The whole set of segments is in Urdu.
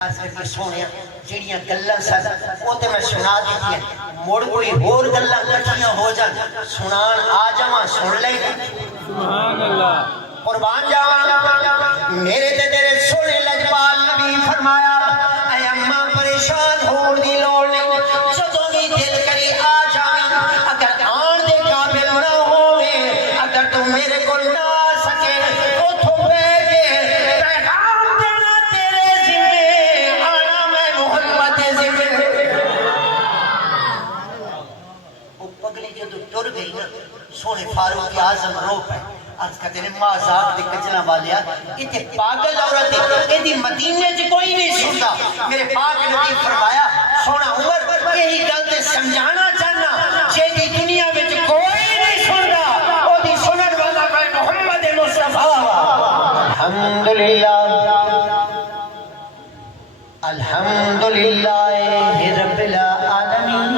سونے جڑیاں گلاں سن وہ تے میں سنا دیتی مڑ کوئی ہور گلاں کٹھیاں ہو جان سنان آ جاواں سن لے سبحان اللہ قربان جاواں میرے تے تیرے سونے لجپال نبی فرمایا اے اماں پریشان ہون دی لوڑ نہیں جدوں بھی دل کری آ جاویں اگر آن دے قابل نہ ہووے اگر تو میرے کول نہ آ سکے اوتھوں بیٹھ کے پیغام دینا تیرے ذمہ آنا میں محمد دے ذمہ وہ پگلی جدوں ٹر گئی نا سونے فاروق اعظم رو پے آج کا تیرے مازاد دے کچلا والیا اتنے پاگل عورت ہے یہ مدینے سے کوئی نہیں سنتا میرے پاک نبی فرمایا سونا عمر یہی گل سمجھانا چاہنا جیدی دنیا میں کوئی نہیں سنتا وہ دی سنن والا میں محمد مصطفیٰ الحمدللہ رب العالمین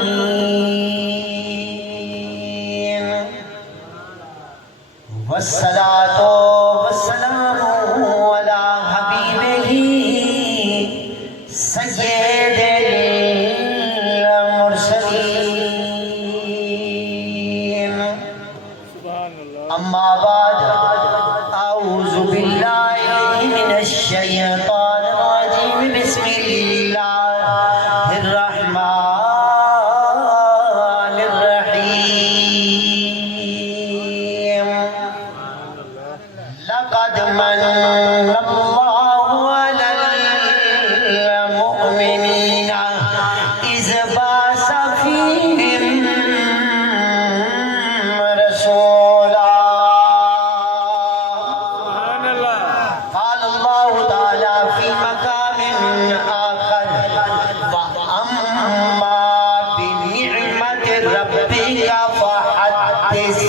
والصلاة والسلام على حبيبه سيد المرسلين أما بعد أعوذ بالله من الشيطان الرجيم بسم الله الرحمن الرحيم لقد من الله على المؤمنين إذ بعث فيهم رسولا سبحان اللہ قال الله تعالى في مقام آخر وأما بنعمة ربك فحدث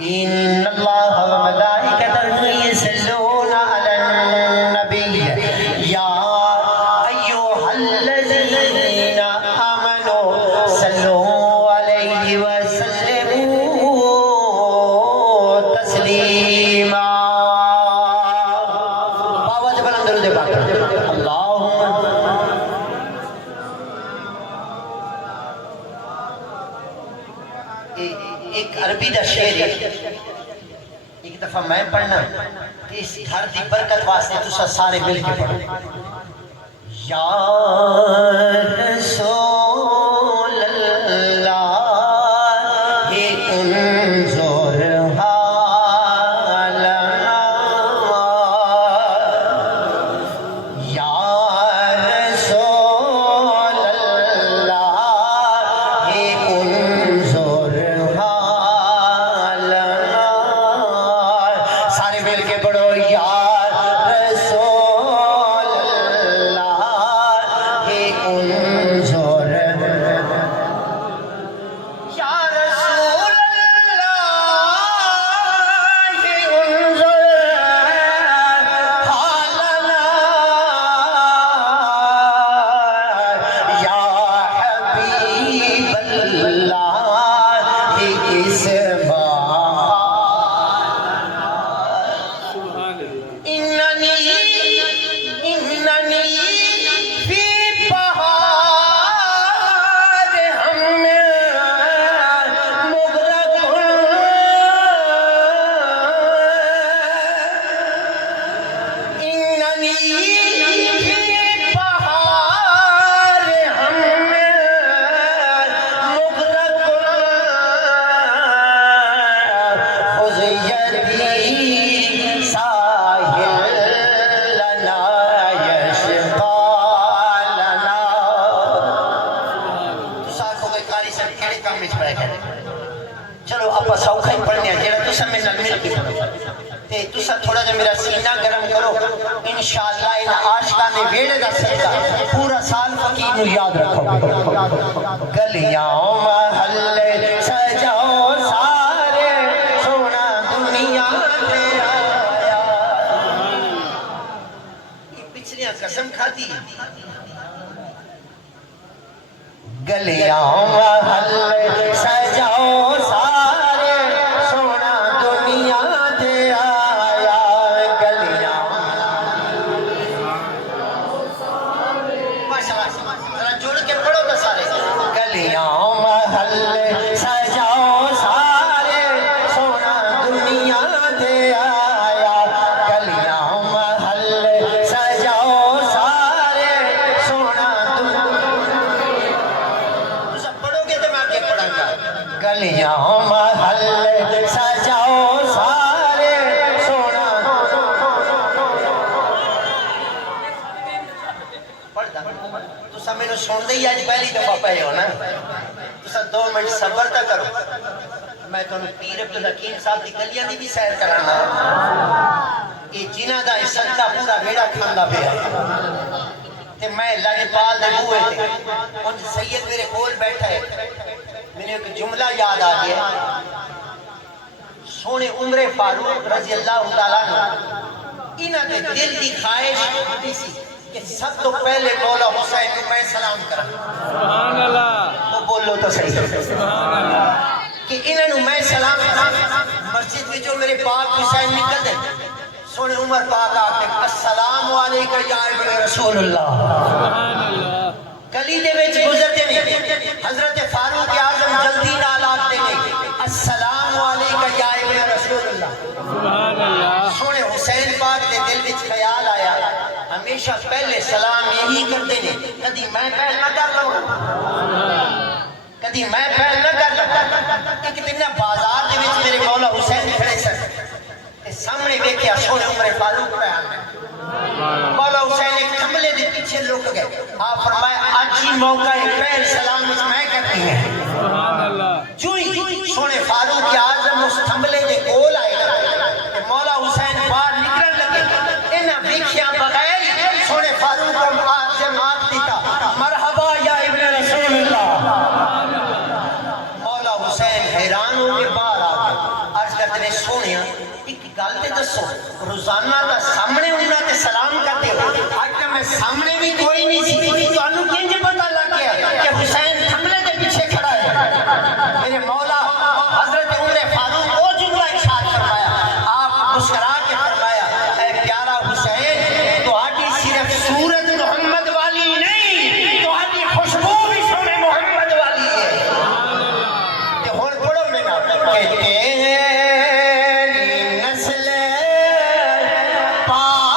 إن الله وملائكته يصلون على النبي يا أيها الذين آمنوا صلوا عليه وسلموا تسليما باوج بلند درود پاک اللهم ایک عربی دا شعر ہے ایک دفعہ میں پڑھنا اس گھر دی برکت واسطے تسا سارے مل کے پڑھو یا رسول اللہ انظر حالنا یا رسول اللہ انظر حالنا سارے مل کے پڑھو یا رسول اللہ انظر یا رسول اللہ انظر حالنا یا حبیب اللہ اسمع سبحان اللہ إنني في بحار هم مغرق إنني في بحار هم مغرق خذ يدي ساحل لنا يشقى لنا تسا کو قاری صاحب کیڑے کام وچ پڑھے گئے چلو اپا سوکھا ہی پڑھنے ہیں جڑا تسا میں نال مل کے پڑھو تے تسا تھوڑا جا میرا سینہ گرم کرو انشاءاللہ ان عاشقاں دے ویڑے دا صدقہ پورا سال فقیر نو یاد رکھو گلیاں محلے سجاؤ سارے سونا دنیا تے آیا یہ پچھلیاں قسم کھاتی گلیاں محلے سجاؤ سارے سونا دنیا تے آیا گلیاں نیا محل سجاؤ سارے سونا پڑھتا تسا میں سن دے آج پہلی دفعہ پہ ہو نا تسا 2 منٹ صبر تک کرو میں تمہیں پیر عبدالحکیم صاحب کی گلیاں دی بھی سیر کرانا یہ جنہ دا صدقہ پورا بیڑا کھانا پیا تے میں لاجپال دے بوئے تھے ان سید میرے کول بیٹھا ہے میرے ایک جملہ یاد آ گیا سونے عمر فاروق رضی اللہ تعالیٰ نے انہاں دے دل دی خواہش ہوتی سی کہ سب تو پہلے مولا حسین کو میں سلام کرا سبحان اللہ وہ بولو تو صحیح سبحان اللہ کہ انہوں میں سلام کرا مسجد میں جو میرے پاک حسین نکل دے سونے عمر پاک آکے السلام علیکہ یا ابن رسول اللہ سبحان اللہ گلی دے وچ گزرتے نے حضرت فاروق اعظم جلدی نال آتے نے السلام علیکہ یا ابن رسول اللہ سبحان اللہ سونے حسین پاک دے دل وچ خیال آیا ہمیشہ پہلے سلام یہی کرتے نے کدی میں پہل نہ کر لوں کدی میں پہل نہ کر لوں ایک دن بازار دے وچ میرے مولا حسین کھڑے سن تے سامنے ویکھیا سونے عمر فاروق پہ مولا حسین ایک کملے دے پیچھے لک گئے آپ فرمایا آج ہی موقع ہے پہل سلام اس میں کرتی ہے سبحان اللہ چوئی سونے فاروق اعظم اس کملے دے کول آئے کہ مولا حسین باہر نکلن لگے انہاں ویکھیا بغیر سونے فاروق اعظم آکھ دیتا مرحبا یا ابن رسول اللہ مولا حسین حیران ہو کے باہر آ گئے عرض کرتے نے سونیا ایک گل تے دسو روزانہ دا سامنے انہاں تے سلام کرتے ہو آج تے میں سامنے بھی کوئی نہیں سی تانوں کنج پتہ لگ گیا کہ حسین کملے دے پیچھے کھڑا ہے میرے مولا حضرت عمر فاروق وہ جملہ ارشاد فرمایا آپ مسکرا کے فرمایا اے پیارا حسین تہاڈی صرف صورت محمد والی نہیں تہاڈی خوشبو بھی سونے محمد والی ہے تے ہن پڑھو میں نا کہ تیری نسل پاک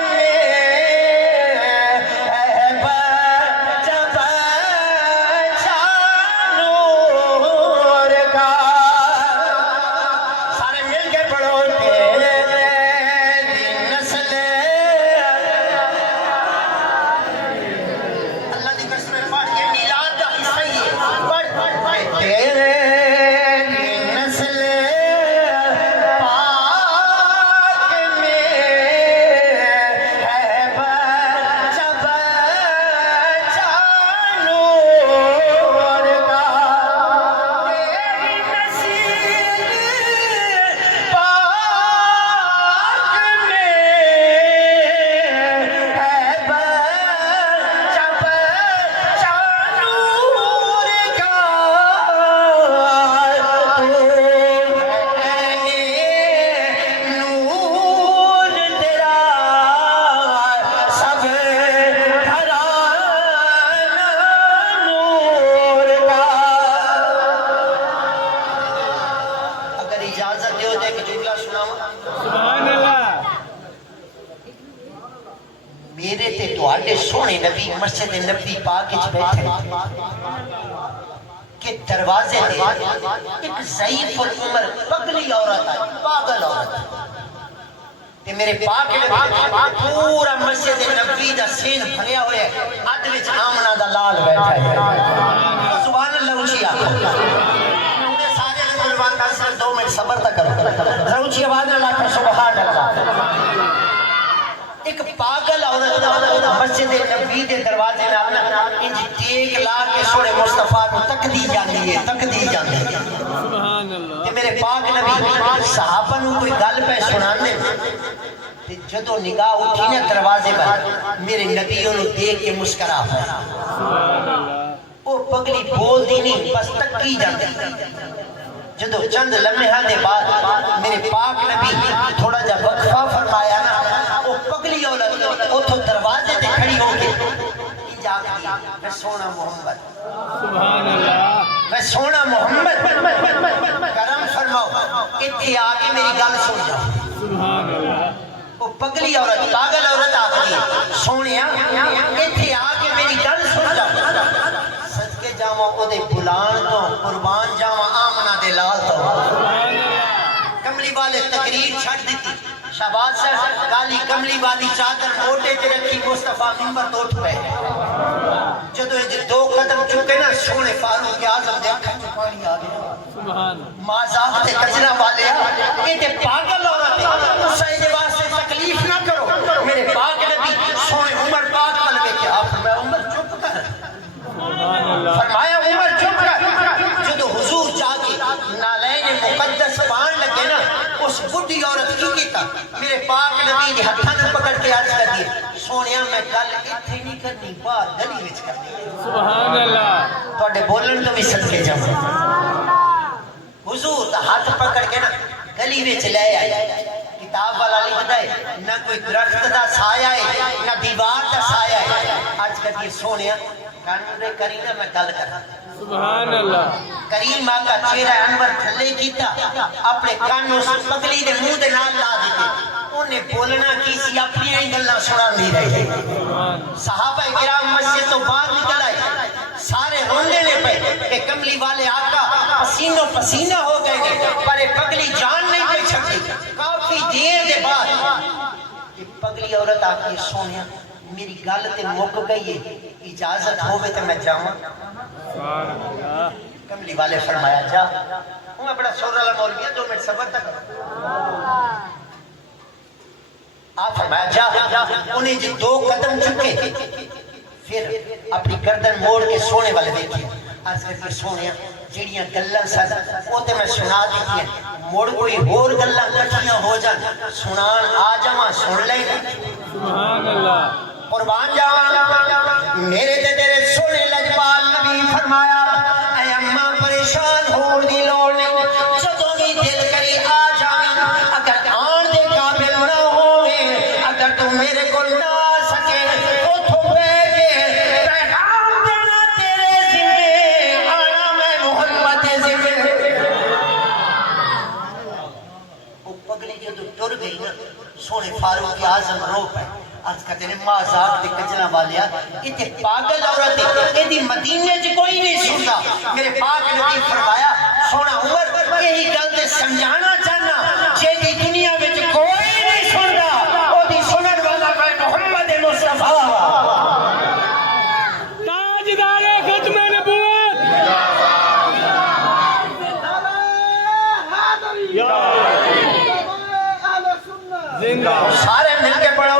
میں ہے بچہ بچہ نور کا سارے مل کے پڑھو تیری نسل اللہ دی قسم پڑھ کے میلاد کا حصہ ہی ہے پڑھ تیری نسل پاک میں ہے بچہ بچہ نور کا تیری نسل پاک میں ہے بچہ بچہ نور کا نور تیرا سب گھرانہ نور کا اگر اجازت دیو تو ایک جملہ سناؤں سبحان اللہ میرے تے تواڈے سونے نبی مسجد نبی پاک وچ بیٹھے کہ دروازے تے ایک ضعیف العمر پگلی عورت ہے پاگل عورت ہے تے میرے پاک نبی پورا مسجد نبی دا سین بھریا ہویا ہے اد وچ آمنہ دا لال بیٹھا ہے سبحان اللہ اونچی آواز سارے مسلمان کا صرف 2 منٹ صبر تک کرو اونچی آواز نہ لاکھ سبحان اللہ ایک پاگل عورت مسجد نبی دے دروازے نال انج ٹیک لا کے سونے مصطفیٰ کو تکدی جاندی ہے سبحان اللہ تے میرے پاک نبی صحابہ نو کوئی گل پہ سناندے تے جدوں نگاہ اٹھی نا دروازے پر میرے نبی نو دیکھ کے مسکرا پیا سبحان اللہ او پگلی بول دی نہیں بس تکی جاندی جدو چند لمحہ دے بعد میرے پاک نبی تھوڑا جا وقفہ فرمایا نا وہ پگلی عورت اتھو دروازے تے کھڑی ہو کے جاگتی میں سونا محمد سبحان اللہ میں سونا محمد کرم فرماؤ اتھے آگے میری گل سن جاؤ سبحان اللہ وہ پگلی عورت پاگل عورت آگئی سونیا اتھے آگے میری گل سن جاؤ صدقے جاؤں او دے بلان تو قربان جا شہباز صاحب کالی کملی والی چادر موٹے تے رکھی مصطفیٰ منبر تو اٹھ پئے جدو یہ دو قدم چکے نا سونے فاروق اعظم دے اکھاں چ پانی آ گیا سبحان مازاق تے کچرا والے یہ تے پاگل عورت ہے تساں دے واسطے تکلیف نہ کرو میرے پاک نبی سونے عمر پاک ول ویکھیا آپ فرمایا عمر چپ کر سبحان اللہ فرمایا عمر چپ کر جدو حضور جا کے نالین مقدس پان لگے نا اس بڈھی عورت کی کیتا میرے پاک نبی دے ہتھاں نوں پکڑ کے عرض کر دی سونیا میں گل ایتھے نہیں کرنی باہر گلی وچ کرنی سبحان اللہ تواڈے بولن تو بھی صدقے جاواں حضور دا ہاتھ پکڑ کے نا گلی وچ لے آئے کتاب والا لکھدا ہے نہ کوئی درخت دا سایہ ہے نہ دیوار دا سایہ ہے آج کل یہ سونیا کان دے کری نا میں گل کراں سبحان اللہ کریم آقا چہرہ انور تھلے کیتا اپنے کان اس پگلی دے منہ دے نال لا دیتے انہیں بولنا کی سی اپنی ہی گلاں سنان دی رہے صحابہ کرام مسجد تو باہر نکل آئے سارے روندے نے پے کہ کملی والے آقا پسینوں پسینہ ہو گئے نے پر پگلی جان نہیں پہ چھکتی کافی دیر دے بعد یہ پگلی عورت آکی سونیا میری گل تے مک گئی ہے اجازت ہوئے تے میں جاؤں سبحان اللہ کملی والے فرمایا جا ہوں بڑا سور والا مولوی ہے 2 منٹ صبر تک آپ فرمایا جا انہیں جو 2 قدم چکے پھر اپنی گردن موڑ کے سونے والے دیکھے آج کر کے سونے جیڑیاں گلہ سن وہ تے میں سنا دیتی ہیں موڑ کوئی اور گلہ کٹھیاں ہو جان سنان آ جاواں سن لیں سبحان اللہ قربان جاواں میرے تے تیرے سونے لجپال نبی فرمایا اے اماں پریشان ہون دی لوڑ نہیں جدوں بھی دل کری آ جاویں اگر آن دے قابل نہ ہوویں اگر تو میرے کول نہ آ سکے اوتھوں بیٹھ کے پیغام دینا تیرے ذمہ آنا میں محمد دے ذمہ او پگلی جدوں ٹر گئی نا سونے فاروق اعظم رو پئے آج کہتے ہیں مازاق دے کچرا والیا یہ تے پاگل عورت ہے یہ دی مدینے چ کوئی نہیں سنتا میرے پاک نبی فرمایا سونا عمر یہی گل تے سمجھانا چاہنا جے دی دنیا وچ کوئی نہیں سنتا او دی سنن والا میں محمد مصطفیٰ تاجدار ختم نبوت یا زندہ سارے مل کے پڑھو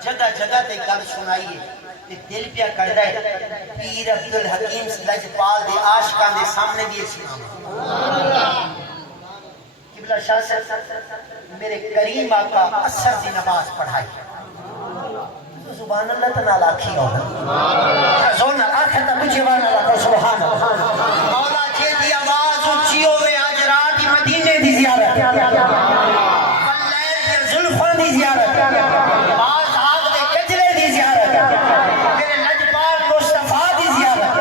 جگہ جگہ تے گل سنائیے تے دل پیا کردا ہے پیر عبد الحکیم لجپال دے عاشقاں دے سامنے بھی سناواں قبلہ شاہ صاحب میرے کریم آقا عصر دی نماز پڑھائی سبحان اللہ تعالی آکھی ہونا زون آخر تا مجھے وانا لا سبحان اللہ مولا جے دی آواز اونچی ہوے اج رات مدینے دی زیارت اللہ دی زلفاں دی زیارت میرے لجپال مصطفیٰ دی زیارت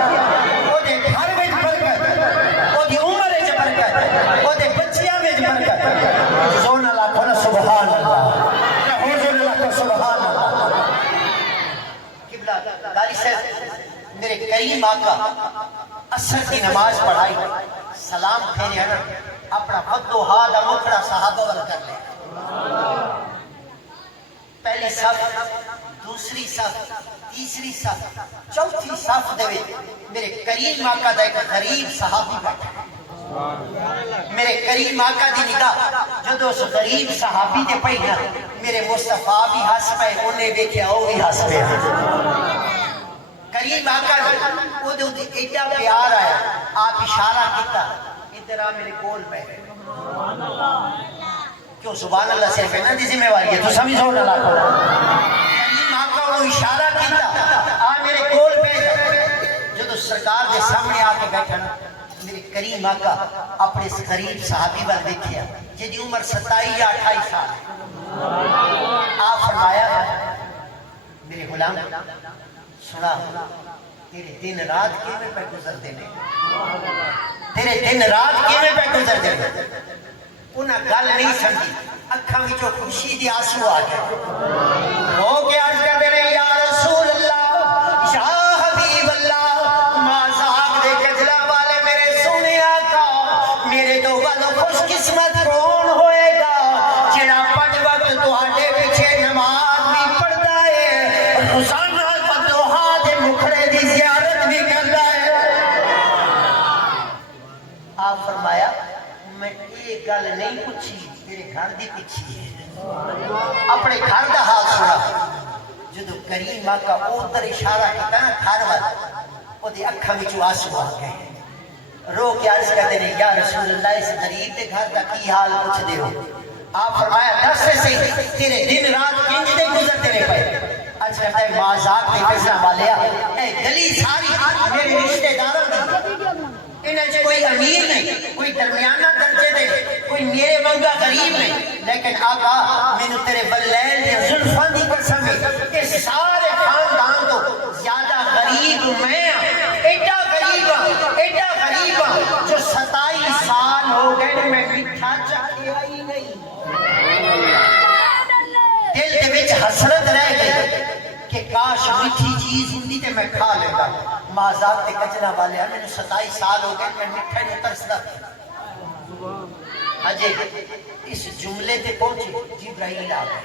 کریم آقا اثر کی نماز پڑھائی سلام پھیرے نا اپنا بدو ہاتھ مکھڑا صحابہ وال کر لے پہلی صف دوسری صف تیسری صف چوتھی صف دے میرے کریم آقا دا ایک غریب صحابی بیٹھا میرے کریم آقا دی نگاہ جدو اس غریب صحابی دے پئی نا میرے مصطفیٰ بھی ہس پے انہیں دیکھے او بھی ہس پے کریم آقا وہ دے ایڈا پیار آیا آپ اشارہ کیتا ادھر آ میرے کول پہ کیوں سبحان اللہ صرف ہے نا دی ذمہ واری ہے تو سمجھو نہ لاکھو کریم آقا وہ اشارہ کیتا آ میرے کول پہ جدو سرکار دے سامنے آ کے بیٹھا نا میرے کریم آقا اپنے اس غریب صحابی پر دیکھیا جی عمر 27 یا 28 سال آپ فرمایا میرے غلام سنا تیرے دن رات کیویں پہ گزر دینے تیرے دن رات کیویں پہ گزر دینے انہاں گل نہیں سمجھی اکھاں وچوں خوشی دی آنسو آ گئے رو کے عرض کر دے یا رسول اللہ یا حبیب اللہ مازاق دے کجلا والے میرے سونے آقا میرے تو والو خوش قسمت کون ہوئے گا جڑا پنج وقت تہاڈے پیچھے نماز بھی پڑھدا ہے روزانہ بدوہا دے مکھڑے دی زیارت بھی کردا ہے آپ فرمایا میں ایک گل نہیں پوچھی تیرے گھر دی پچھی ہے اپنے گھر دا حال سنا جدو کریم آقا ادھر اشارہ کیتا نا گھر والا او دی اکھاں وچوں آنسو آ گئے رو کے عرض کرتے ہیں یا رسول اللہ اس غریب دے گھر دا کی حال پوچھ دے ہو آپ فرمایا دس سے صحیح تیرے دن رات کنج دے گزرتے رہے پائے عرض کرتا ہے معذات کے فیصلہ والیا اے گلی ساری میرے رشتہ داروں دی انہیں سے کوئی امیر نہیں کوئی درمیانہ درجے دے کوئی میرے منگا غریب نہیں لیکن آقا میں نے تیرے بلیل دے زلفان دی قسم ہے اس سارے خاندان تو زیادہ غریب میں ایڈا غریب جو 27 سال ہو گئے میں مٹھا چکھیا ہی نہیں دل دے وچ حسرت رہ گئی کہ کاش میٹھی چیز ہوندی تے میں کھا لیتا مازاق تے کچرا والے میں 27 سال ہو گئے میں مٹھا نہیں ترسدا اجے اس جملے تے پہنچے جبرائیل آ گیا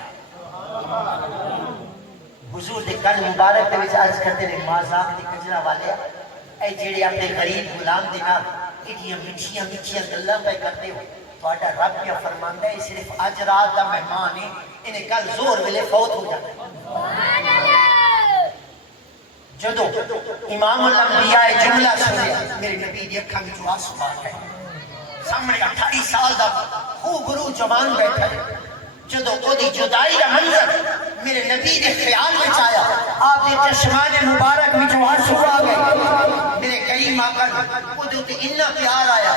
حضور دے کن مبارک دے وچ عرض کرتے نے مازاق تے کچرا والے اے جڑے اپنے غریب غلام دے نال ایڈیاں میٹھیاں گلاں پہ کرتے ہو تہاڈا رب کیا فرماندا ہے صرف اج رات دا مہمان ہے انہیں کل زور ویلے فوت ہو جاتا سبحان اللہ جدو امام الانبیاء جملہ سنیا میرے نبی دی اکھاں وچوں آنسو آ گئے سامنے 28 سال دا خوب گرو جوان بیٹھا ہے جدو او دی جدائی دا منظر میرے نبی دے خیال وچ آیا آپ دے چشمان مبارک وچوں آنسو آ گئے میرے کریم آقا او دے تے اتنا پیار آیا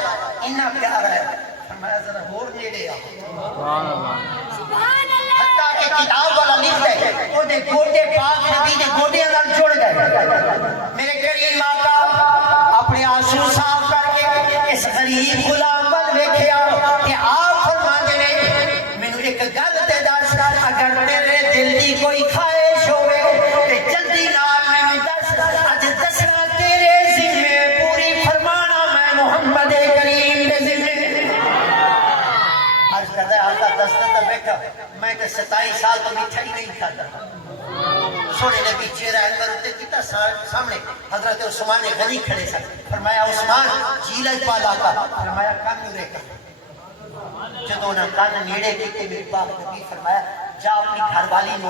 فرمایا ذرا اور نیڑے آ سبحان اللہ حتیٰ کہ کتاب والا لکھتا ہے او دے گوڈے پاک نبی دے گوڈیاں نال جڑ گئے میرے کریم آقا اپنے آنسو صاف کر کے اس غریب غلام ول ویکھیا کہ آپ فرماندے نے مینوں ایک گل تے دس اگر تیرے دل دی کوئی خواہش ہوے تے جلدی نال مینوں دس اج دسنا تیرے ذمہ پوری فرمانا میں محمد کریم دے ذمہ عرض کرتا ہے آقا دستہ بیٹھا میں تے 27 سال تو میٹھا ہی نہیں کھاتا سونے نبی چہرہ انور ہوتے کتا سامنے حضرت عثمان غنی کھڑے سن فرمایا عثمان جیلج پالا کا فرمایا کان نورے کا جدو نہ کان نیڑے کیتے میرے پاک نبی فرمایا جا اپنی گھر والی نو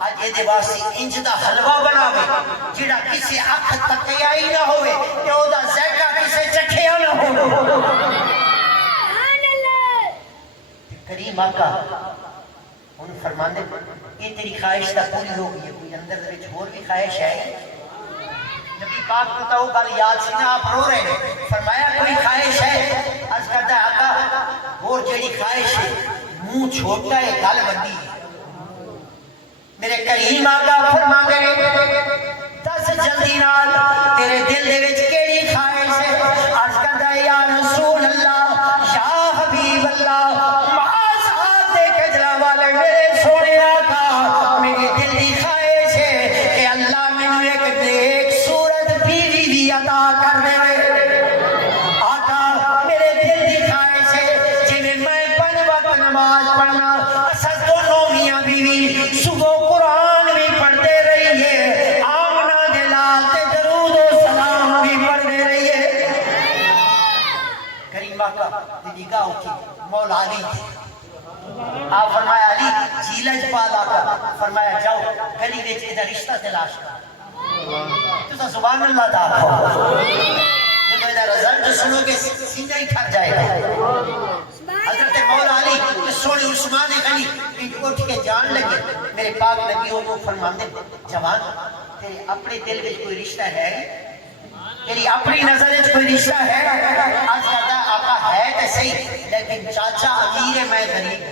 اج دے واسطے انج دا حلوہ بناوے جڑا کسے اکھ تکیا ہی نہ ہوے تے او دا ذائقہ کسے چکھیا نہ ہوے سبحان اللہ کریم آقا ان فرماندے یہ تیری خواہش تا پوری ہو گئی ہے کوئی اندر دے وچ اور بھی خواہش ہے نبی پاک کو تو گل یاد سی نا آپ رو رہے ہیں فرمایا کوئی خواہش ہے عرض کرتا ہے آقا اور جڑی خواہش ہے منہ چھوٹا ہے گل بڑی ہے میرے کریم آقا فرماندے دس جلدی نال تیرے دل دے وچ کیڑی خواہش ہے عرض کرتا ہے یا رسول اللہ یا حبیب اللہ معاذ دے کجرا والے میرے سونے آقا میری دل دی خواہش ہے کہ اللہ مینوں ایک نیک صورت بیوی مولا علی تھے آپ فرمایا علی جیلج پالا کا فرمایا جاؤ گلی وچ ادھر رشتہ تلاش کر تو سبحان اللہ دا جب ادھر رزلٹ سنو گے سینہ ہی ٹھر جائے گا حضرت مولا علی سونے عثمان غنی اٹھ کے جان لگے میرے پاک نبی انہوں فرماندے جوان تیرے اپنے دل میں کوئی رشتہ ہے تیری اپنی نظر میں کوئی رشتہ ہے آج کہتا آقا ہے تو صحیح لیکن چاچا امیر ہے میں غریب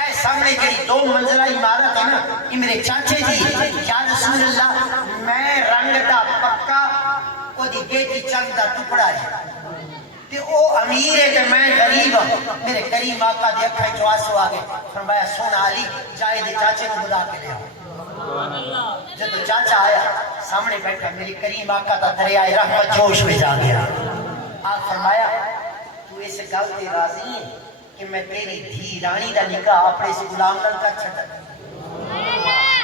اے سامنے تیری 2 منزلہ عمارت ہے نا یہ میرے چاچے جی یا رسول اللہ میں رنگ دا پکا وہ دی بیٹی چند دا ٹکڑا ہے تے او امیر ہے کہ میں غریب ہوں میرے کریم آقا دے اکھائیں جو آنسو آگے فرمایا سونا علی جائے دے چاچے کو بلا کے لے آؤ جب چاچا آیا سامنے بیٹھا میری کریم آقا دا دریائے رحمت جوش میں جا گیا آپ فرمایا تو اس گل تے راضی ہے کہ میں تیری دھی رانی دا نکاح اپنے اس غلام نال کر چھڈا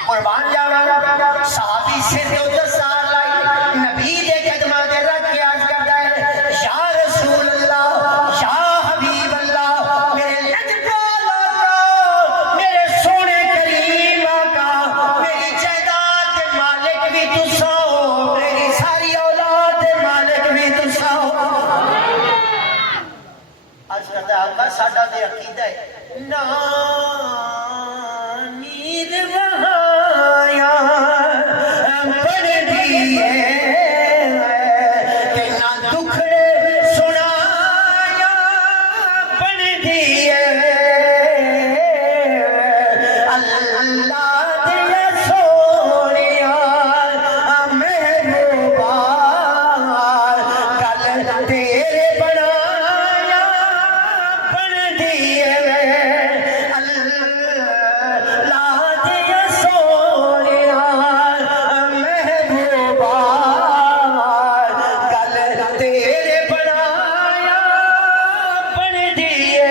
قربان جاواں صحابی سے دے 10 سال لائی نبی دے قدماں تے رکھ کے عرض کردا ہے یا رسول اللہ یا حبیب اللہ میرے لجپال آقا میرے سونے کریم آقا میری جائیداد دے مالک بھی تساں ہو میری ساری اولاد دے مالک بھی تساں ہو آج کرتا ہے آقا ساڈا دے عقیدہ ہے نید وہایا بڑھ دیئے کہ نہ دکھڑے سنایا بڑھ دیئے اللہ دے سونیا محبوبا گل تیرے بنایا بڑھ دیئے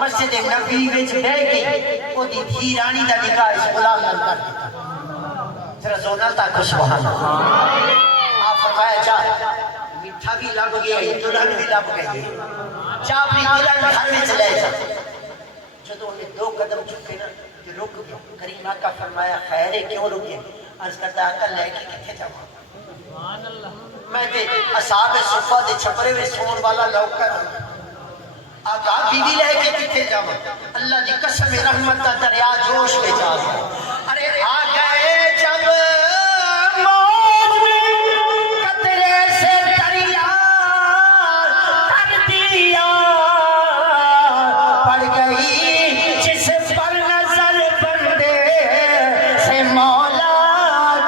مسجد نبی وچ بہ گئی او دی دھی رانی دا نکاح اس غلام نال کر دتا ذرا زونا تک سبحان اللہ آپ فرمایا جا میٹھا بھی لب گیا دلہن بھی لب گئی جا اپنی دلہن گھر وچ لے جا جدوں نے 2 قدم چکے نا جو رک گیا کریم آقا فرمایا خیر ہے کیوں رکے عرض کرتا آقا لے کے کتنے جاواں سبحان اللہ میں تے اصحاب صفہ دے چھپرے وچ سون والا لوکر آقا بیوی لے کے کتنے جاواں اللہ دی قسم رحمت دا دریا جوش میں جا گیا ارے آ گئے جب موج میں قطرے سے دریا کر دیا پڑ گئی جس پر نظر بندے سے مولا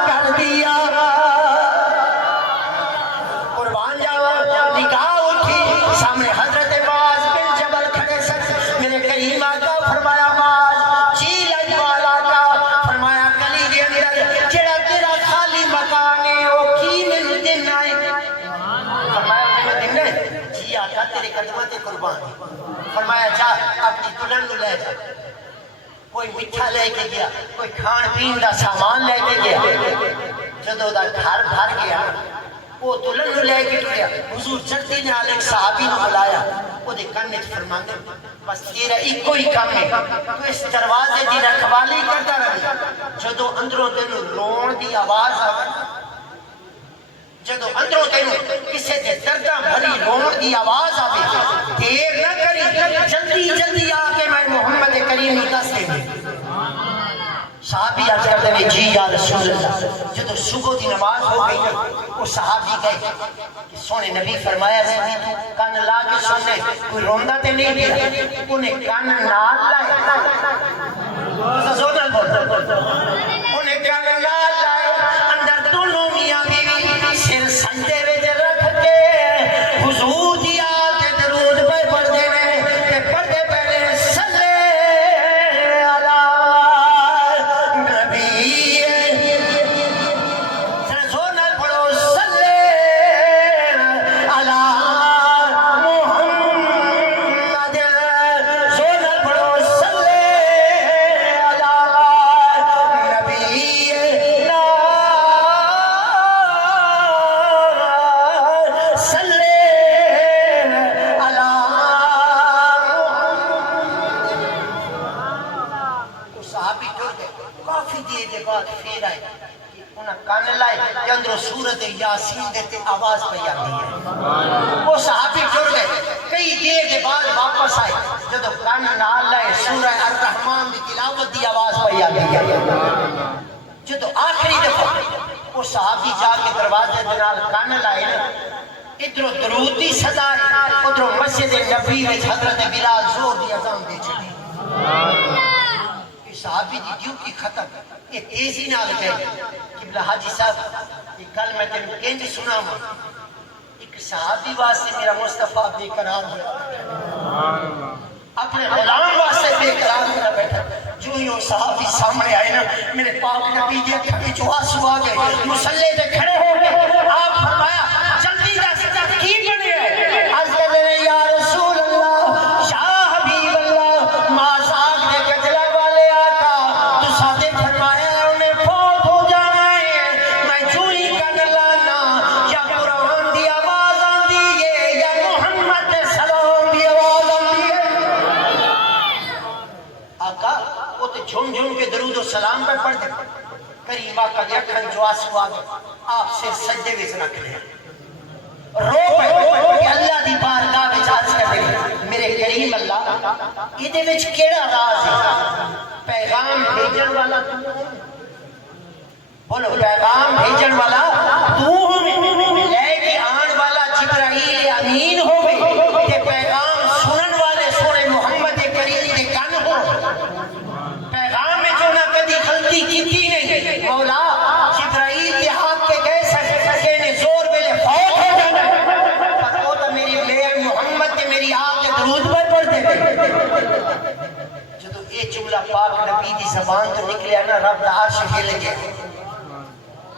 کر دیا قربان جاواں نکاح اٹھی سامنے حضرت فرمایا باز جی لج والا کا فرمایا گلی دے اندر جڑا تیرا خالی مکان ہے او کی مینوں دینا ہے فرمایا مینوں دینا ہے جی آقا تیرے قدماں تے قربان فرمایا جا اپنی دلہن نوں لے جا کوئی میٹھا لے کے گیا کوئی کھان پین دا سامان لے کے گیا جدوں دا گھر بھر گیا وہ دلہن نوں لے کے گیا حضور چڑھتے نال ایک صحابی نوں بلایا او دے کان وچ فرماندا بس تیرا ایک کوئی کام ہے تو اس دروازے دی رکھوالی کرتا رہے جدو اندروں تینوں رون دی آواز آئے جدو اندروں تینوں کسے دے دردہ بھری رون دی آواز آئے دیر نہ کری جلدی جلدی آکے میں محمد کریم دس دے دے صحابی آج کرتے ہوئے جی یا رسول اللہ جدو صبح دی نماز ہو گئی وہ صحابی گئے کہ سونے نبی فرمایا زندگی تو کان لا کے سننے کوئی روندہ تے نہیں دیا انہیں کان نال لائے سزونل بولتا انہیں کان نال لائے اندر دونوں میاں بیوی سر سنتے وے دے رکھ کے حضور دیا کے درود پر پڑھ دے رہے کہ پڑھ دے پہلے صلی کے اندر سورت یاسین دیتے آواز پہ آتی ہے وہ صحابی ٹر گئے کئی دیر کے بعد واپس آئے جب کان نال لائے سورہ الرحمن دی تلاوت دی آواز پہ آتی ہے جب آخری دفعہ وہ صحابی جا کے دروازے دنال کان لائے ادھر درود دی صدا ادھر مسجد نبی وچ حضرت بلال زور دی اذان دے چھڑی صحابی دی ڈیوٹی ختم یہ تیزی نال گئے قبلہ حاجی صاحب یہ کل میں تم کنج سنا ہوں ایک صحابی واسطے میرا مصطفیٰ بے قرار ہوا اپنے غلام واسطے بے قرار ہوا بیٹھا جو ہی صحابی سامنے آئے نا میرے پاک نبی دی اکھاں وچ آنسو آ گئے مصلی تے کھڑے ہو گئے آپ فرمایا جلدی دس کی بنے ہے عرض کرنے یا رسول اللہ یا حبیب اللہ مازاق دے گجلا والے آقا تو ساتھے فرمایا انہیں فوت ہو جانا ہے میں جو ہی کن لانا یا قرآن دی آواز آن دیئے یا محمد سلام دی آواز آن دیئے آقا وہ تو جھوم جھوم کے درود و سلام پر پڑھ دے کریم آقا دیا کھن جو آسو آگے آپ سے سجدے ویز رکھ لیا رو پہ کہ اللہ دی بارگاہ وچ عرض کر دے میرے کریم اللہ یہ دے وچ کیڑا راز ہے پیغام بھیجن والا تو بولو پیغام بھیجن والا تو لے کے آن والا جبرائیل امین ہوئے کہ پیغام سنن والے سونے محمد کریم دے کن ہو پیغام میں جو نہ کدی غلطی کی نہیں مولا جبرائیل کے ہاتھ کے گئے سکے نے زور میں لے فوت ہو جانا پر وہ تو میری محمد کے میری آپ کے درود پر پڑھ دے جدو یہ جملہ پاک نبی دی زبان تو نکلے نا رب دا عرش ہل گیا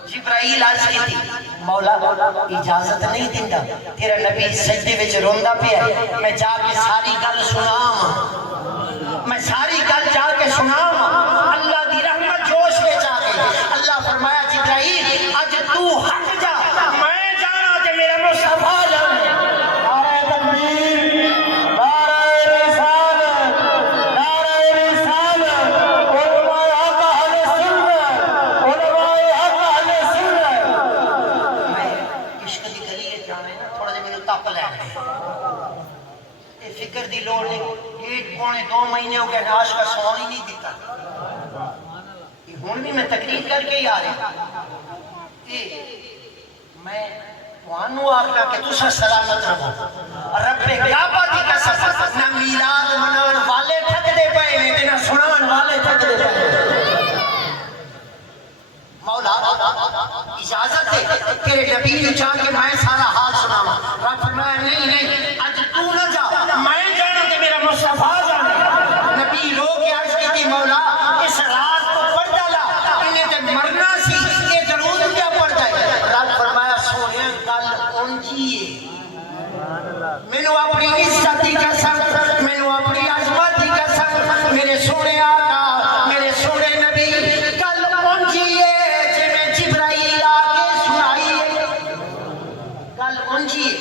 جبرائیل عرض کی تھی مولا اجازت نہیں دیندہ تیرا نبی سجدے وچ روندہ پہ ہے میں جا کے ساری گل سناؤں میں ساری گل جا کے سناؤں اللہ دی رحمت جوش میں جا گئی اللہ فرمایا جبرائیل اج تو ہٹ جا میں جانا کہ میرا مصطفیٰ جانا نعرہ تکبیر نعرہ رسالت نعرہ رسالت علماء حق اہل سنت علماء حق اہل سنت میں عشق دی گلی جانے نا تھوڑا جا میرے تپ لینے یہ فکر دی لوڑ نہیں 1.5 مہینے ہو گئے ناش کا سون ہی نہیں دیتا یہ ہون بھی میں تقریر کر کے ہی آ رہا میں وہاں آخلا کہ تسا سلامت رہو رب کعبہ دی قسم نہ میلاد منان والے تھک دے پئے نے نہ سنان والے تھک دے پئے مولا اجازت دے تیرے نبی نے چاہ کے میں سارا حال سناواں رب فرمایا نہیں اج تو نہ جا میں جانا کہ میرا مصطفیٰ جانا نبی رو کے عرض کی تھی مولا اس رات کو پڑھ ڈالا انہیں تے مرنا سی یہ درود کیا پڑھ جائے رب فرمایا سونے گل انجیے مینوں اپنی عزت دی قسم مینوں اپنی عظمت دی قسم میرے سونے آقا میرے سونے نبی گل انجیے جویں جبرائیل آ کے سنائیے گل انجیے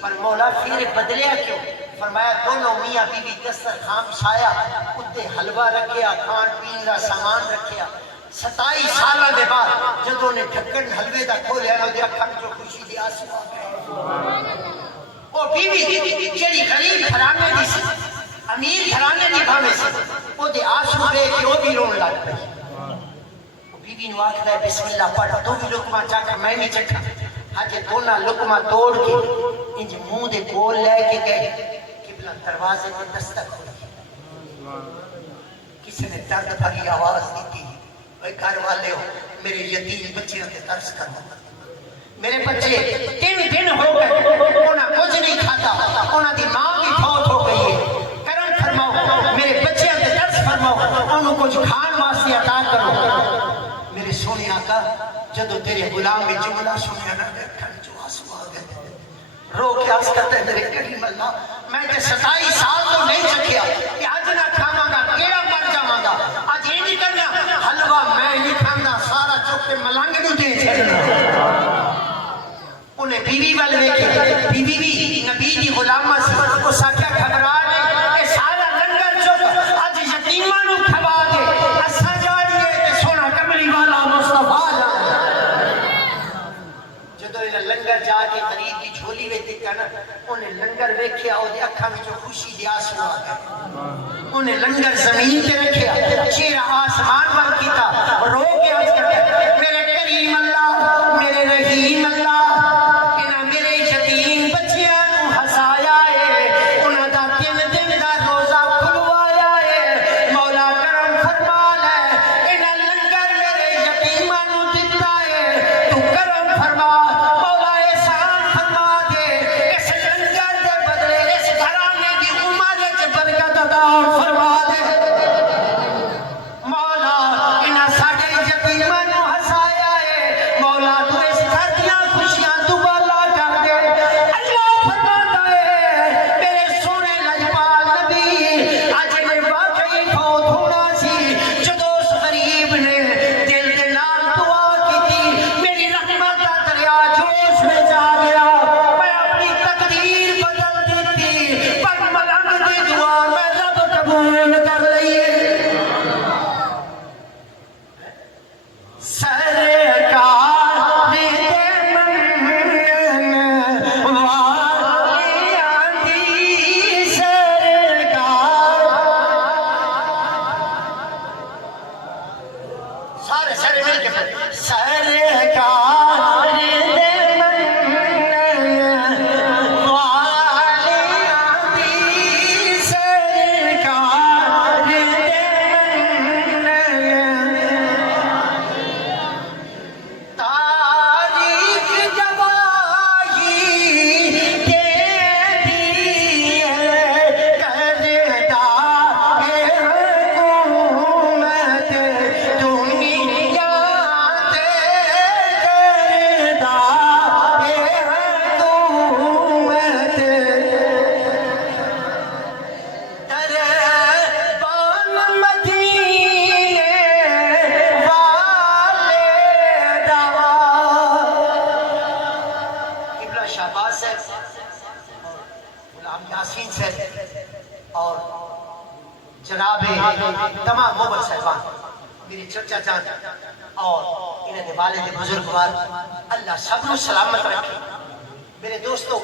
پر مولا پھر بدلیا کیوں فرمایا دونوں میاں بی بی دسترخوان بچھایا اتے حلوہ رکھیا کھان پین کا سامان رکھیا 27 سال کے بعد جدوں نے ڈھکن حلوے دا کھولیا نہ دے اکھاں جو خوشی دی آنسو آ گئے او بی بی جڑی غریب گھرانے دی سی امیر گھرانے دی بھاوے سی او دے آنسو دیکھ کے او بھی رون لگ پئی بی بی نو آکھدا ہے بسم اللہ پڑھ تو بھی لقمہ چا کے میں نہیں چکھا حاجے دونا لقمہ توڑ کے انج منہ دے بول لے کے گئے قبلہ دروازے میں دستک ہوئی کسی نے درد بھری آواز دی تھی اے گھر والے ہو میرے یتیم بچیاں تے ترس کرو میرے بچے 3 دن ہو گئے انہاں کچھ نہیں کھاتا انہاں دی ماں بھی فوت ہو گئی ہے کرم فرماؤ میرے بچیاں تے ترس فرماؤ انہوں کچھ کھان واسطے عطا کرو میرے سونے آقا جدو تیرے غلام میں جملہ سنیا نہ دیکھن جو آنسو آ گئے رو کے عرض کرتے ہیں میرے کریم اللہ میں تے 27 سال تو نہیں چکھیا کہ آج نہ کھاواں گا کیڑا مر جاواں گا آج یہ نہیں کرنا حلوہ میں نہیں کھاندا سارا چوک کے ملنگ نو دے چھڑنا انہیں بیوی والے ویکھے بیوی بھی نبی دی غلامہ سی وہ ساکھیا گھبرا نہیں کہ سارا لنگر چوک آج یتیماں نو کھوا دے اساں جائیے تے سونا کملی والا مصطفیٰ جائے دے دیتا نا انہیں لنگر ویکھیا او دی اکھاں وچوں خوشی دی آنسو آ گئے انہیں لنگر زمین تے رکھیا چہرہ آسمان ول کیتا رو کے عرض کرتا میرے کریم اللہ میرے رحیم اللہ انہاں میرے یتیم بچیاں نوں ہسایا ہے انہاں دا 3 دن دا روزہ کھلوایا ہے مولا کرم فرما لے انہاں لنگر میرے یتیماں نوں دتا ہے تو کرم فرما مولا احسان فرما دے اس لنگر دے بدلے اس گھرانے دی عمر وچ برکت عطا فرما دے مولا انہاں ساڈے یتیماں نوں ہسایا ہے مولا تو اس گھر دیاں خوشیاں دوبالا کر دے اللہ فرماتا ہے میرے سونے لجپال نبی اج نے واقعی فوت ہونا سی جدوں اس غریب نے دل دے نال دعا کیتی میری رحمت دا دریا جوش میں جا گیا میں اپنی تقدیر بدل دیتی پر ملنگ دی دعا میں رب قبول کر لئی سرکار دے من والیاں دی سرکار سارے سارے مل کے پڑھ سرکار دے من والیاں دی سرکار دے تاریخ گواہی دیتی ہے کرتا ہے حکومت دنیا تے کرتا ہے حکومت دربان مدینے والے دوا قبلہ شہباز ہے غلام یاسین سے اور جناب تمام موبل صاحبان میری چچا جان اور انہیں دے والد بزرگوار اللہ سب کو سلامت رکھے میرے دوستو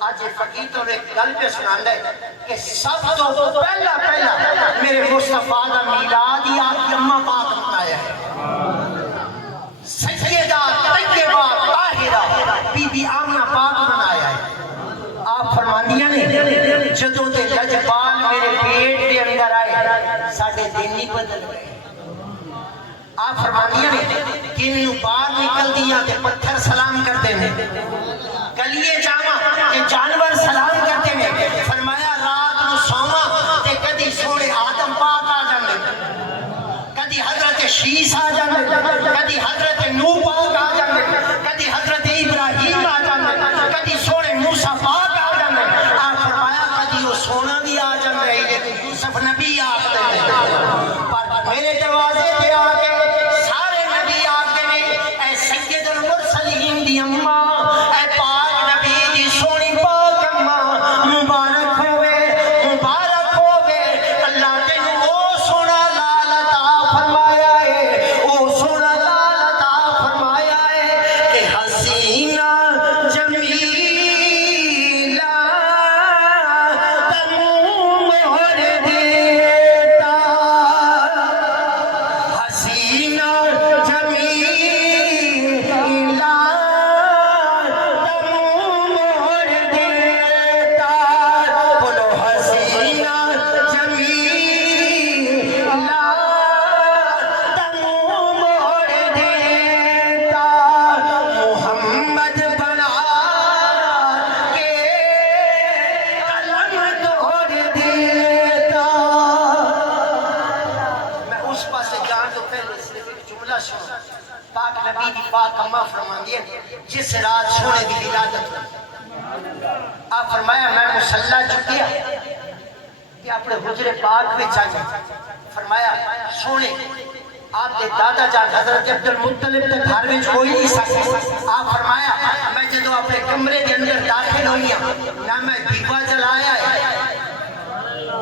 آج یہ فقیر تو نے گل پہ سنانا ہے کہ سب تو پہلا میرے مصطفیٰ دا میلاد ہی آپ کی اماں پاک منایا ہے سیدہ طیبہ طاہرہ بی بی آمنہ پاک منایا ہے آپ فرماندیاں نے جدوں دے لجپال میرے پیٹ دے اندر آئے ساڑھے دن نہیں بدل گئے آپ فرماندیاں نے کنوں باہر نکل دیا تے پتھر سلام کرتے ہیں گلیے جاواں کہ جانور سلام کرتے ہیں فرمایا رات نو سوواں تے کدی سونے آدم پاک آ جاندے کدی حضرت شیس آ جاندے کدی حضرت نوح پاک آ جاندے کدی حضرت ابراہیم آ جاندے کدی سونے موسیٰ پاک آ جاندے آپ فرمایا کدی وہ سونا بھی آ جاندے یوسف نبی آتے ہیں پر میرے دروازے پہ آ کے سارے نبی آتے ہیں اے سید المرسلین دی اماں اے پاک نبی دی سونی پاک اماں مبارک ہوئے اللہ تینوں او سونا لال عطا فرمایا ہے او سونا لال عطا فرمایا ہے کہ حسینہ جمیلہ تموں مہر دیتا حسینہ جمیلہ تموں مہر دیتا بولو حسینہ جمیلہ تموں مہر دیتا محمد بنا کے قلم توڑ دیتا میں اس پاس جان تو پہلے صرف ایک جملہ سنا پاک نبی دی پاک اماں فرماندی ہے جس رات سونے دی ولادت ہوئی آپ فرمایا میں مصلی چکیا کہ اپنے حجر پاک میں چاہیے فرمایا سونے آپ کے دادا جان حضرت عبد المطلب کے گھر میں کوئی نہیں سکتے آپ فرمایا میں جدو اپنے کمرے کے اندر داخل ہوئی ہوں نہ میں دیوا جلایا ہے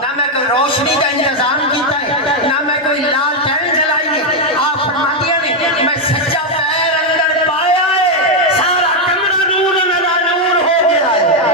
نہ میں کوئی روشنی کا انتظام کیتا ہے نہ میں کوئی لالٹین جلائی ہے آپ فرماندیاں نے میں سچا پیر اندر پایا ہے سارا کمرہ نور نور ہو گیا ہے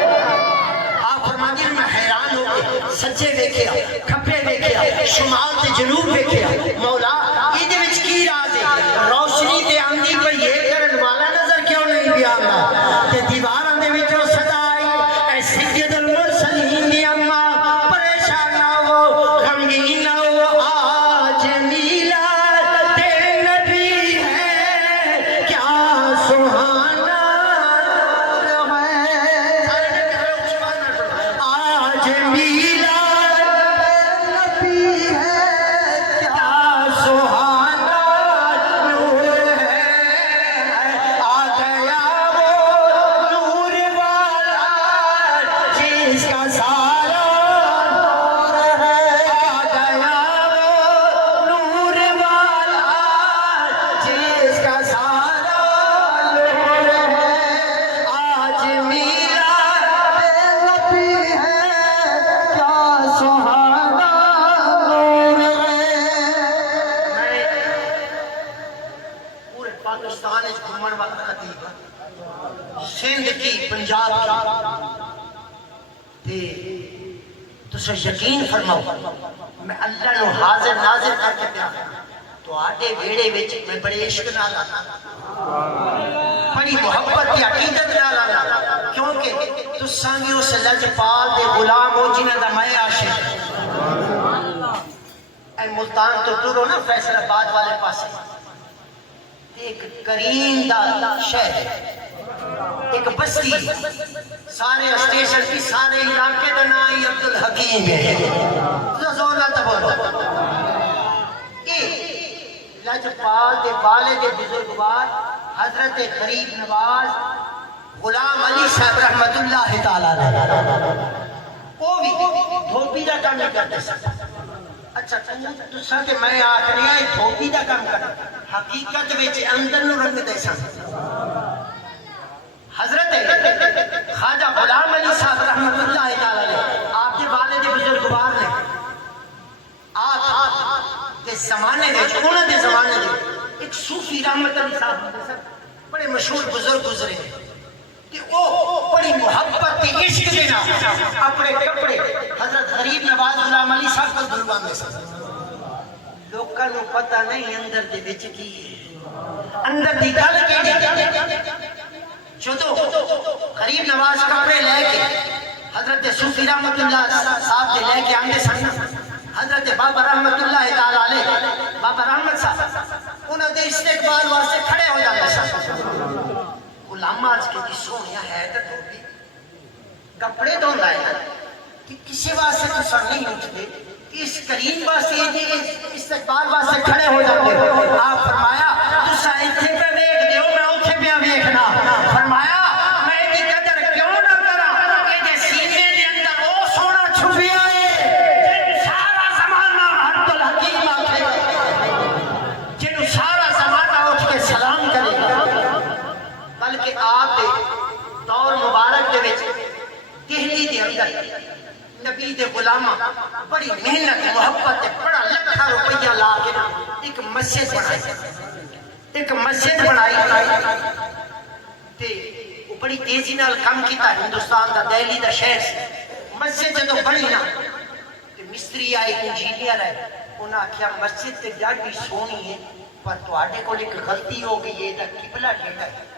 سچے ویکھیا کھپے ویکھیا شمال تے جنوب ویکھیا مولا ایدے وچ کی راز ہے روشنی تے آندی پئی یہ کرن والا نظر کیوں نہیں پیا آندا تے دیواراں دے وچوں صدا آئی اے سید المرسلین دی اماں پریشان نہ ہو غمگین نہ ہو آج میلاد نبی ہے کیا سبحانہ آج میلاد نبی ہے کیا سبحانہ نور ہے آ گیا وہ نور والا جس کا سارا نور ہے آ گیا وہ نور والا جس کا سارا نور ہے آج میلاد نبی ہے کیا سبحانہ نور ہے پورے پاکستان اس گھومن والا خطیب سندھ کی پنجاب کی تسے یقین فرماؤ میں اللہ نو حاضر ناظر کر کے پیا تو آٹے ویڑے وچ میں بڑے عشق نال آنا بڑی محبت کی عقیدت نال آنا کیونکہ تساں بھی اس لجپال دے غلام ہو جنہاں دا میں عاشق اے ملتان تو ٹرو نا فیصل آباد والے پاسے ایک کریم دا شہر ایک بستی سارے اسٹیشن کی سارے علاقے کا نام ہی عبدالحکیم ہے زور نہ تبولو لجپال دے والد بزرگوار حضرت غریب نواز غلام علی صاحب رحمت اللہ تعالی وہ بھی دھوبی دا کام نہیں کرتے سکتا اچھا تساں کہ میں آخری آئی دھوبی دا کام کرنا حقیقت وچ اندر نو رنگ دے سن حضرت خواجہ غلام علی صاحب رحمت اللہ تعالی آپ کے والد بزرگوار نے آپ کے زمانے میں انہوں نے زمانے میں ایک صوفی رحمت علی صاحب بڑے مشہور بزرگ گزرے کہ وہ بڑی محبت کی عشق کے نام اپنے کپڑے حضرت غریب نواز غلام علی صاحب کو دلوان دے سکتے لوگوں کو پتہ نہیں اندر دے وچ کی ہے اندر دی گل کی جدو غریب نواز کپڑے لے کے حضرت صوفی رحمت اللہ صاحب دے لے کے آندے سن حضرت بابا رحمت اللہ تعالی علیہ بابا رحمت صاحب انہوں دے استقبال واسطے کھڑے ہو جاتے سن غلام آج کے دی سونیا ہے تے دھوبی کپڑے دھون لائے کہ کسی واسطے تو نہیں اٹھتے اس کریم واسطے استقبال واسطے کھڑے ہو جاتے آپ فرمایا تسا ایتھے پہ دیکھ دیو میں اوتھے پہ دیکھنا فرمایا میں دی قدر کیوں نہ کراں کہ جے سینے دے اندر او سونا چھپیا ہے سارا زمانہ عبدالحکیم آکھے جنوں سارا زمانہ اٹھ کے سلام کرے بلکہ آپ دے دور مبارک دے وچ دہلی دے اندر نبی دے غلامہ بڑی محنت محبت بڑا لکھا روپیہ لا کے ایک مسجد بنائی تے وہ بڑی تیزی نال کام کیتا ہندوستان دا دہلی دا شہر سے مسجد جدو بنی نا تے مستری آئے انجینئر ہے انہاں آکھیا مسجد تے جاڑی سونی ہے پر تواڈے کول ایک غلطی ہو گئی ہے دا قبلہ ٹیڑھا ہے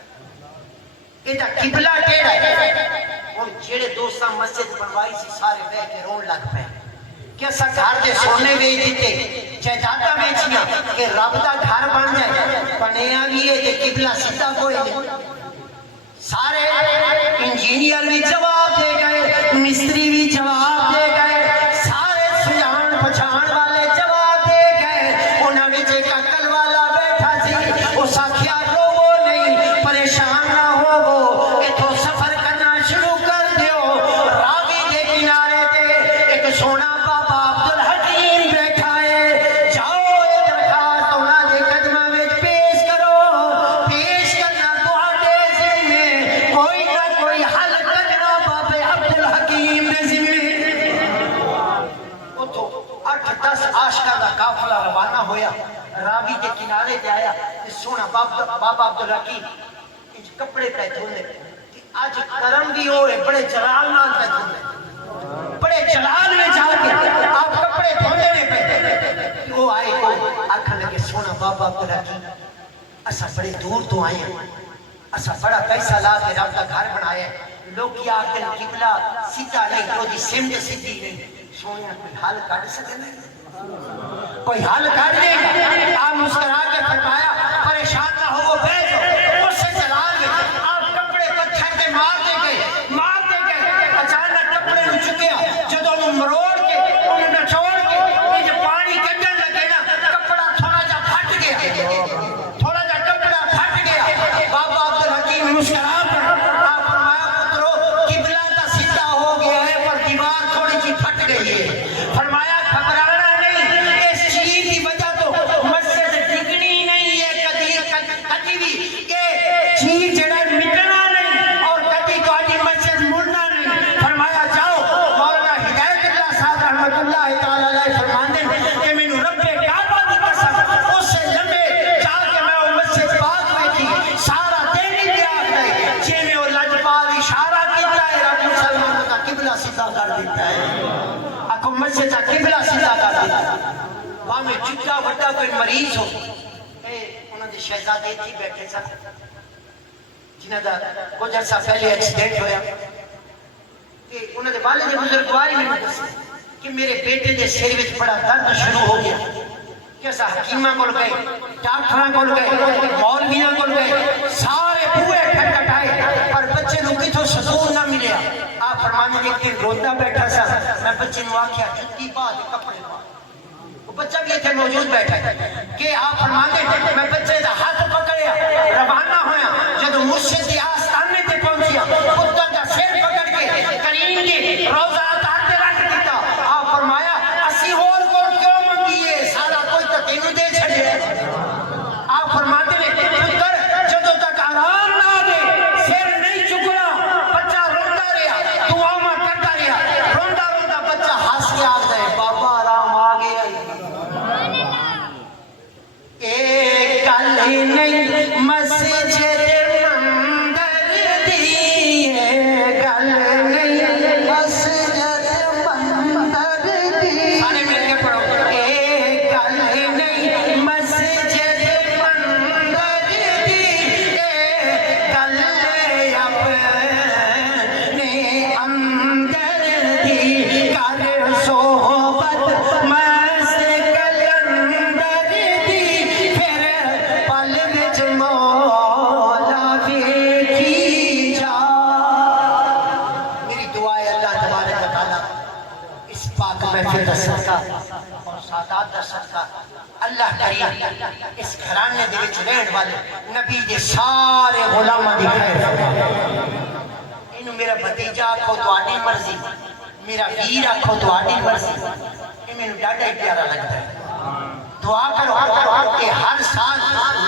ایدہ قبلہ ٹیڑھا ہے اور جیڑے دوستاں مسجد بنوائی سی سارے بے کے رون لگ پہ کہ اسا گھر دے سونے ویچ دیتے جائیداداں ویچیاں کہ رب دا گھر بن جائے بنیا بھی ہے تے قبلہ سیدھا کوئی نہیں سارے انجینئر بھی جواب دے گئے مستری بھی جواب دے گئے سارے سجان پچھان والے جواب دے گئے انہاں وچ ایک عقل والا بیٹھا سی اس آکھیا روو نہیں پریشان نہ ہوو ایتھوں سفر کرنا شروع کر دیو راوی دے کنارے تے ایک سونا بابا عبدالحکیم بیٹھا ہے جاؤ اے درخواست انہاں دے قدماں وچ پیش کرو پیش کرنا تہاڈے ذمے کوئی نہ کوئی حل کرنا بابے عبدالحکیم دے ذمے اتھوں 8-10 عاشقاں دا قافلہ روانہ ہویا راوی دے کنارے تے آیا تے سونا بابا عبدالحکیم کپڑے پہ دھونے آج کرم بھی ہوئے بڑے جلال نال پہ دھونے بڑے بڑے جلال میں جا کے آپ کپڑے دھوندے نے پہ وہ آئے آکھن لگے سونا بابا عبدالحکیم اسا بڑے دور تو آئے ہیں اسا بڑا پیسہ لا کے رب کا گھر بنایا ہے لوگ کیا آتے ہیں قبلہ سیدھا نہیں تو دی سمت سیدھی نہیں سونا کوئی حال کر سکے نہیں کوئی حال کر دے گا آپ مسکرا کے فرمایا پریشان نہ ہو وہ بیٹھو اس سے جلال میں آپ کپڑے پتھر کے مار دے گئے اچانک کپڑے نو چکیا جدو انہوں مروڑ کے انہوں نچوڑ کے یہ جو پانی کٹن لگے نا کپڑا تھوڑا جا پھٹ گیا بابا عبدالحکیم مسکرا کر آپ فرمایا پترو قبلہ تا سیدھا ہو گیا ہے پر دیوار تھوڑی سی پھٹ گئی ہے فرمایا گھبرانا نہیں اس چیز کی وجہ تو مسجد ڈگنی نہیں ہے کدی بھی یہ چیز جڑا مٹنا نہیں اور کدی کوئی مسجد مڑنا نہیں فرمایا جاؤ مولانا ہدایت اللہ صاحب رحمت اللہ تعالی علیہ فرماندے کہ مینوں رب کعبہ دی قسم اس سے لمبے جا کے میں وہ مسجد پاک میں تھی سارا دن ہی گیا ہے جے میں وہ لجپال اشارہ کیتا ہے رب مسلمانوں کا قبلہ سیدھا کر دیتا ہے اکو مسجد کا قبلہ سیدھا کر دیتا ہے وہاں میں جتنا بڑا کوئی مریض ہو انہوں نے شہزادے تھی بیٹھے سن جنہاں دا کچھ عرصہ پہلے ایکسیڈنٹ ہویا کہ انہوں نے والد بزرگواری میں دسیا کہ میرے بیٹے دے سر وچ بڑا درد شروع ہو گیا کہ اسا حکیماں کول گئے ڈاکٹراں کول گئے مولویاں کول گئے سارے بوئے کھٹکھٹائے پر بچے نو کتھوں سکون نہ ملیا آپ فرمانے ایک دن روتا بیٹھا سا میں بچے نو آکھیا جُتی پا دے کپڑے پا وہ بچہ بھی اتنے موجود بیٹھا ہے کہ آپ فرمانے میں بچے دا ہاتھ پکڑیا روانہ ہویا جدو مرشد دی آستانے تے پہنچیا پتر دا سر پکڑ کے کریم کے روزہ اتارتے رکھ دیتا آپ فرمایا اسی ہور کو کیوں منگیے سارا کوئی تو تینوں دے چھڑے آپ فرماتے ہیں پتر جدو تک آرام نہ دے سر نہیں چکنا بچہ روندا رہا دعا میں کرتا رہا روندا بچہ ہنس کے آ گئے بابا آرام آ گیا ایک گل نہیں مسجد مندر دی گل نہیں مسجد مندر دی سارے مل کے پڑھو ایک گل نہیں مسجد مندر دی گل اپنے اندر دی کر صحبت مست کلندر دی پھر پل وچ مولا ویکھی جا میری دعا ہے اللہ تبارک و تعالی اس پاک محفل دا صدقہ اور سادات دا صدقہ اللہ کریم اس گھرانے دے وچ رہن والے نبی دے سارے غلاماں دی خیر اینو میرا بھتیجا آکھو تہاڈی مرضی میرا ویر آکھو تہاڈی مرضی یہ مینوں ڈاڈا ہی پیارا لگتا ہے دعا کرو کہ ہر سال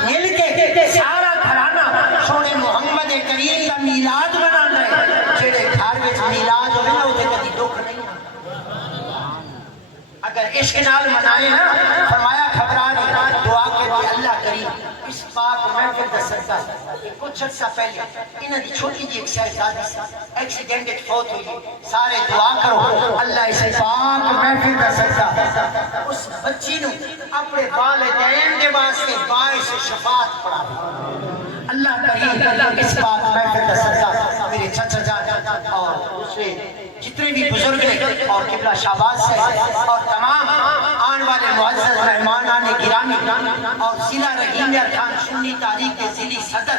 مل کے سارا گھرانہ سونے محمد کریم کا میلاد منانا ہے جڑے گھر وچ میلاد ہوے نا اوتے کبھی دکھ نہیں اگر عشق نال منائے نا فرمایا گھبرانے دعا کے بھی اللہ کریم اس پاک محفل دا صدقہ کچھ عرصہ پہلے انہاں دی چھوٹی جی ایک شہزادی ایکسیڈنٹ وچ فوت ہوئی سارے دعا کرو اللہ اس پاک محفل دا صدقہ اس بچی نو اپنے والدین دے واسطے باعث شفاعت پڑھا اللہ کریم اس پاک محفل دا صدقہ میرے چچا جان اور دوسرے جتنے بھی بزرگ نے اور قبلہ شہباز سے اور تمام آن والے معزز مہمانان گرامی اور ضلع رحیم ارکان سنی تاریخ کے ضلعی صدر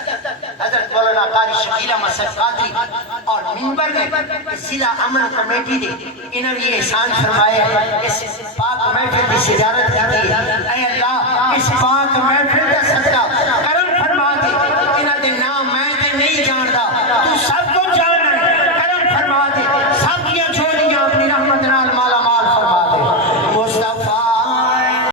حضرت مولانا قاری شکیل احمد صاحب قادری اور منبر میں ضلع امن کمیٹی نے انہوں نے یہ احسان فرمائے اس پاک محفل کی زیارت کی اے اللہ اس پاک محفل